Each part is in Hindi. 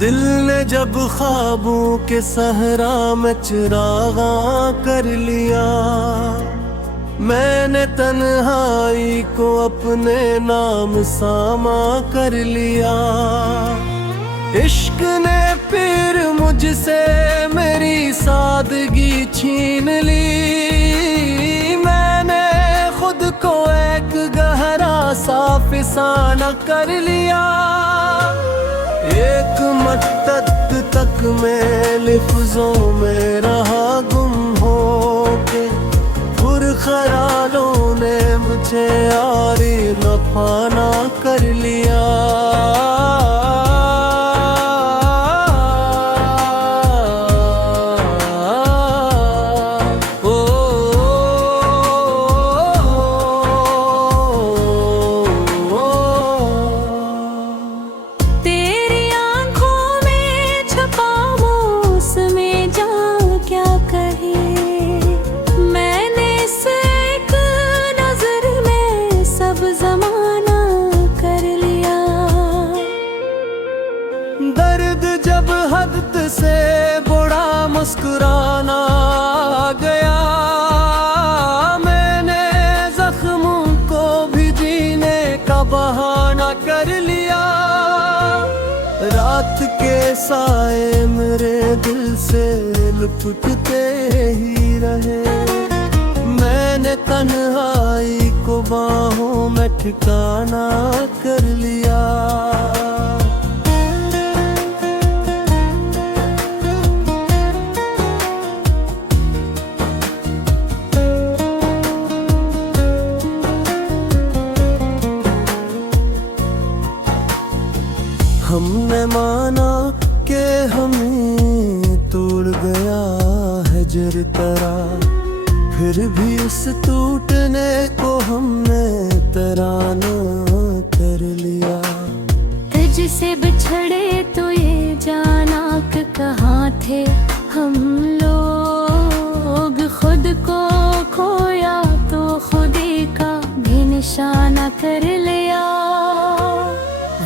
दिल ने जब ख्वाबों के सहरा में चिरागा कर लिया, मैंने तन्हाई को अपने नाम सामा कर लिया। इश्क ने फिर मुझसे मेरी सादगी छीन ली, मैंने खुद को एक गहरा सा फिसाना कर लिया। एक मद्दत तक मैं लिफ्ज़ों में रहा गुम हो के, ख़यालों ने मुझे यारी नफाना कर लिया। दर्द जब हद से बड़ा मुस्कुराना आ गया, मैंने जख्मों को भी जीने का बहाना कर लिया। रात के साए मेरे दिल से लिपटते ही रहे, मैंने तन्हाई को बाहों में ठिकाना कर लिया। हमने माना कि हमें तोड़ गया है जर तरा, फिर भी उस टूटने को हमने तराना कर लिया। तुझसे बिछड़े तो ये जाना कि कहाँ थे हम लोग, खुद को खोया तो खुदी का भी निशाना कर लिया।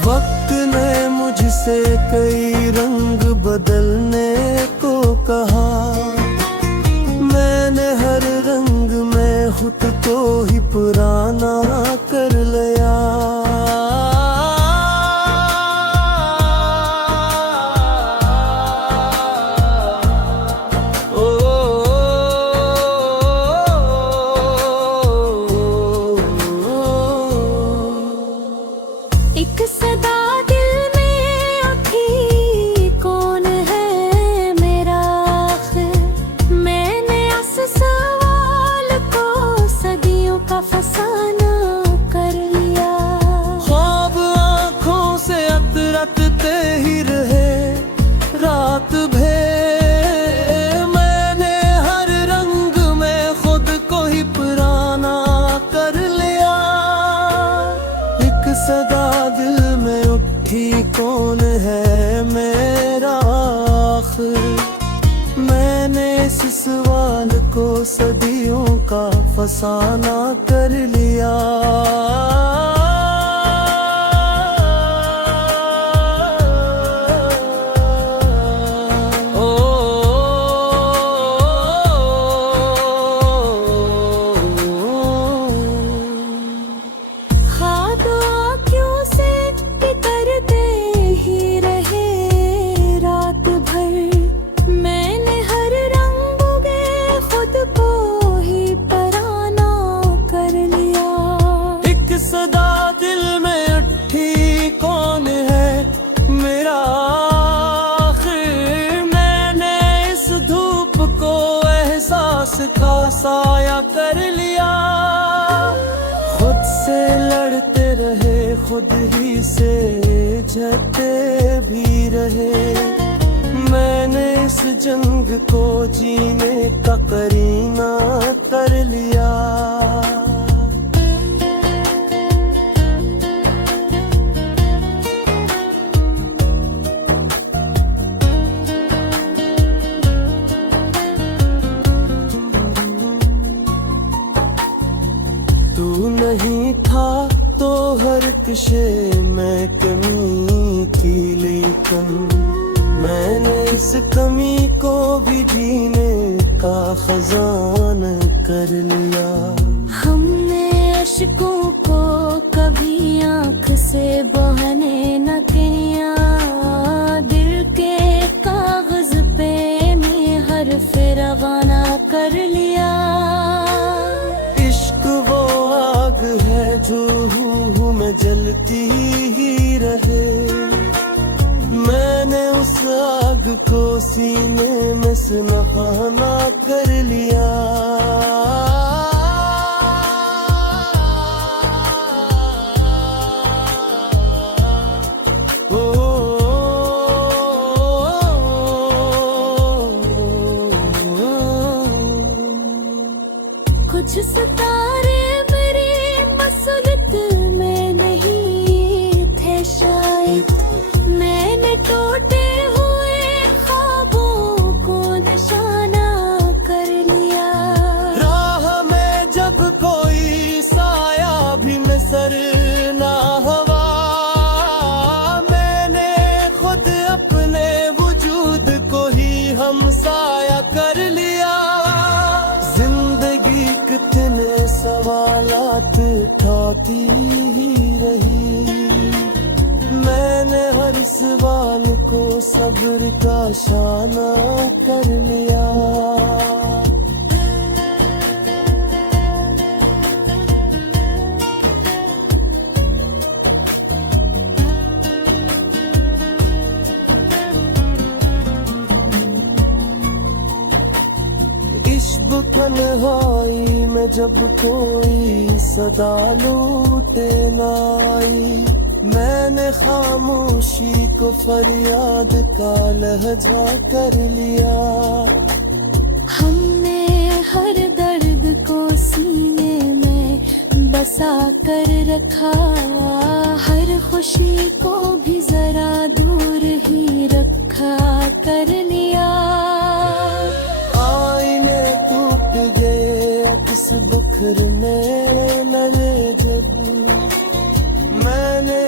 वक्त ने मुझसे कई रंग बदलने को कहा, मैंने हर रंग में खुद को ही पुराना कर लिया। एक सदा दिल में उठी, कौन है मेरा आखिर, मैंने इस सवाल को सदियों का फसाना कर लिया। ख्वाब आँखों से अतरतते ही रहे रात भर, मैंने हर रंग में खुद को ही पुराना कर लिया। एक सदा दिल में उठी, कौन है मेरा आखिर, मैंने इस सवाल को सदियों का फसाना कर लिया। सदा दिल में उठी, कौन है मेरा आखिर, मैंने इस धूप को एहसास का साया कर लिया। खुद से लड़ते रहे, खुद ही से झटते भी रहे, मैंने इस जंग को जीने का करीना कर लिया। तू नहीं था तो हर किसे में कमी थी, लेकिन मैंने इस कमी को भी जीने का खजाना कर लिया। हमने अशकों को कभी आँख से बहने न किया, दिल के कागज पे में हर्फ रवाना कर लिया। इश्क वो आग है जो रूह में जलती ही रहे, मैंने उस आग को सीने में से नहाना कर लिया। कुछ सितारे मेरी मसलत में नहीं थे शायद, मैंने टूटे हुए ख्वाबों को निशाना कर लिया। राह में जब कोई साया भी नजर ना हवा, मैंने खुद अपने वजूद को ही हमसाया कर लिया। जिंदगी कितने सवालात उठाती ही रही, मैंने हर सवाल को सब्र का शाना कर लिया। इश्क तन्हाई में जब कोई सदा लूटे ना आई, मैंने खामोशी को फरियाद का लहजा कर लिया। हमने हर दर्द को सीने में बसा कर रखा, हर खुशी को भी जरा दूर ही रखा कर लिया। आईने टूट गए अक्स बिखरने लगे जब, मैंने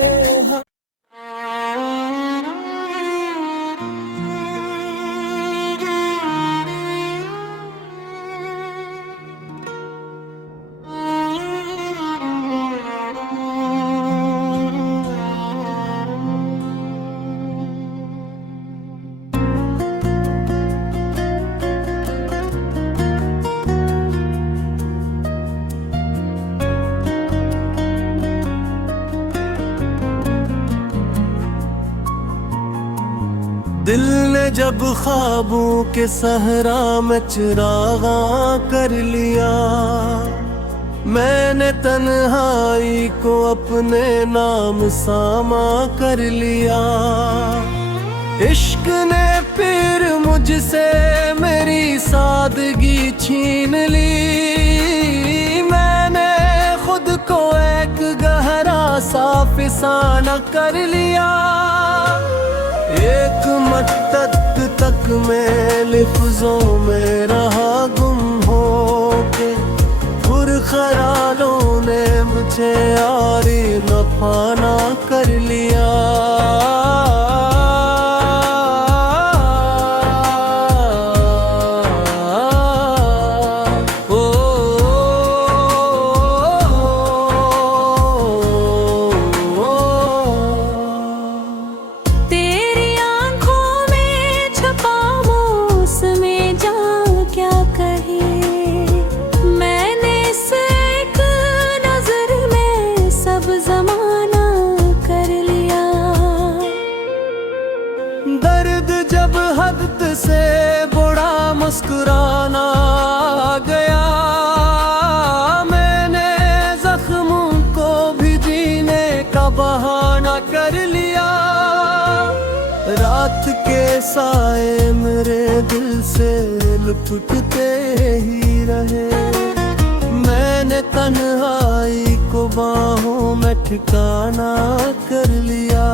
दिल ने जब ख्वाबों के सहरा में चिरागा कर लिया, मैंने तन्हाई को अपने नाम सामा कर लिया। इश्क ने फिर मुझसे मेरी सादगी छीन ली, मैंने खुद को एक गहरा सा फिसाना कर लिया। एक मद्दत तक मैं लिफ्ज़ों में रहा गुम हो के, ख्यालों ने मुझे यारी नफाना कर लिया। दर्द जब हद से बड़ा मुस्कुराना आ गया, मैंने जख्मों को भी जीने का बहाना कर लिया। रात के साए मेरे दिल से लिपटते ही रहे, मैंने तन्हाई को बाहों में ठिकाना कर लिया।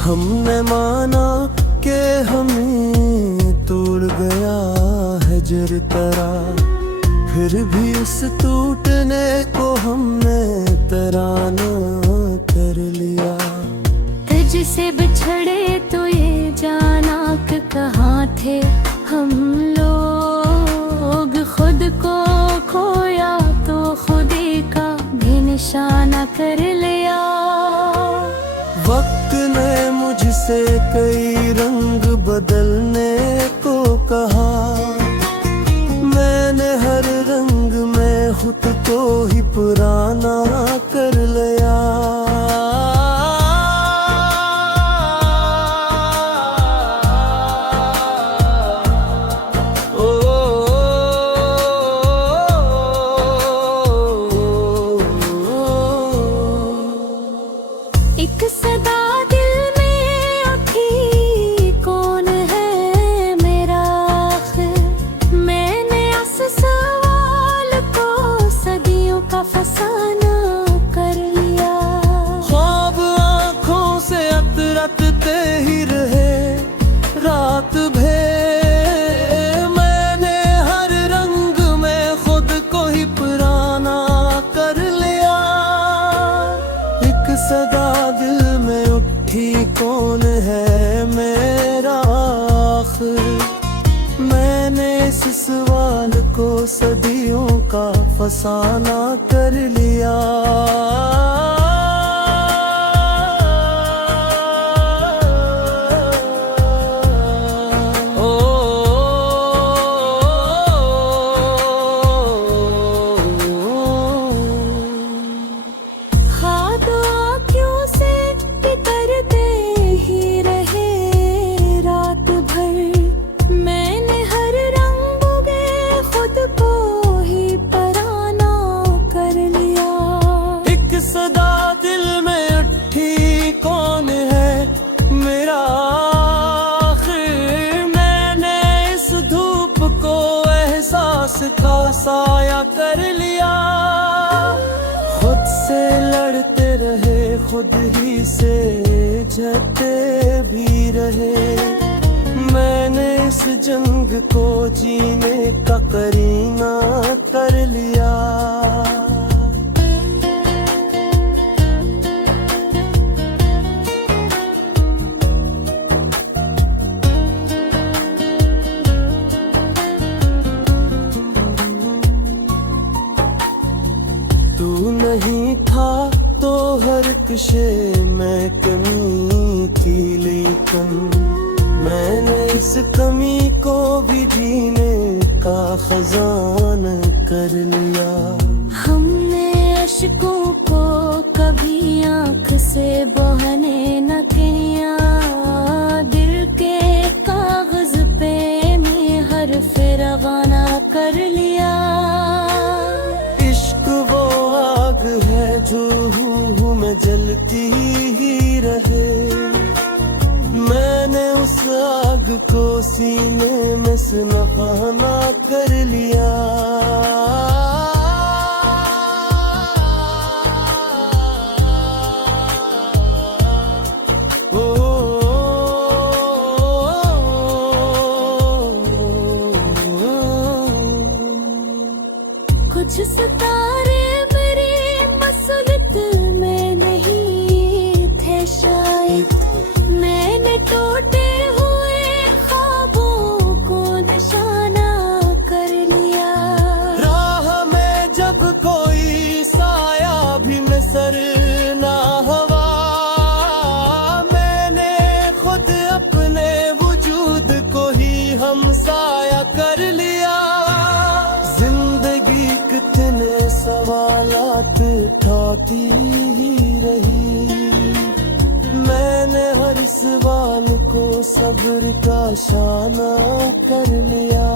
हमने माना के हमें तोड़ गया है जर तरा, फिर भी इस टूटने को हमने तराना कर लिया। तुझसे बिछड़े तो ये जाना कि कहाँ थे हम लोग, खुद को खोया तो खुदी का भी निशाना कर लिया। वक्त ने मुझसे कई रंग बदलने को कहा, मैंने हर रंग में खुद को ही पुराना कर लिया। एक सदा दिल में उठी, कौन है मेरा आखिर, मैंने इस सवाल को सदियों का फसाना कर लिया। ख्वाब आँखों से अतरतते ही रहे रात भर, मैंने हर रंग में खुद को ही पुराना कर लिया। एक सदा दिल में उठी, कौन है मेरा आखिर, मैंने इस सवाल को सदियों का फसाना कर लिया। सदा दिल में उठी, कौन है मेरा आखिर, मैंने इस धूप को एहसास का साया कर लिया। खुद से लड़ते रहे, खुद ही से जते भी रहे, मैंने इस जंग को जीने का करीना कर लिया। तू नहीं था तो हर किशे में कमी थी, लेकिन मैंने इस कमी को भी जीने का खजाना कर लिया। हमने अश्कों को कभी आँख से बहने न किया, दिल के कागज पे में हर्फ रवाना कर लिया। है जो हूँ मैं जलती ही रहे, मैंने उस आग को सीने में सुनहाना कर लिया। कुछ सितारे में नहीं थे शायद, मैंने टूटे हुए ख्वाबों को निशाना कर लिया। राह में जब कोई साया भी नजर ना हवा, मैंने खुद अपने वजूद को ही हमसाया कर लिया। जिंदगी कितने सवालात ठाती ही रही, मैंने हर सवाल को सब्र का शाना कर लिया।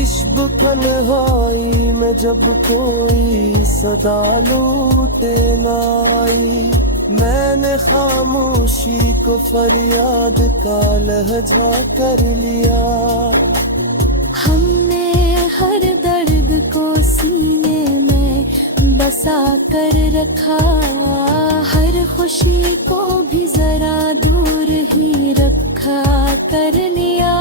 इश्क तन्हाई में जब कोई सदा लूटे ना आई, मैंने खामोश खुशी को फरियाद का लहजा कर लिया। हमने हर दर्द को सीने में बसा कर रखा, हर खुशी को भी जरा दूर ही रखा कर लिया।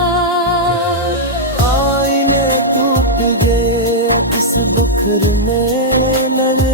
आईने टूट गए, अक्स बिखरने लगे,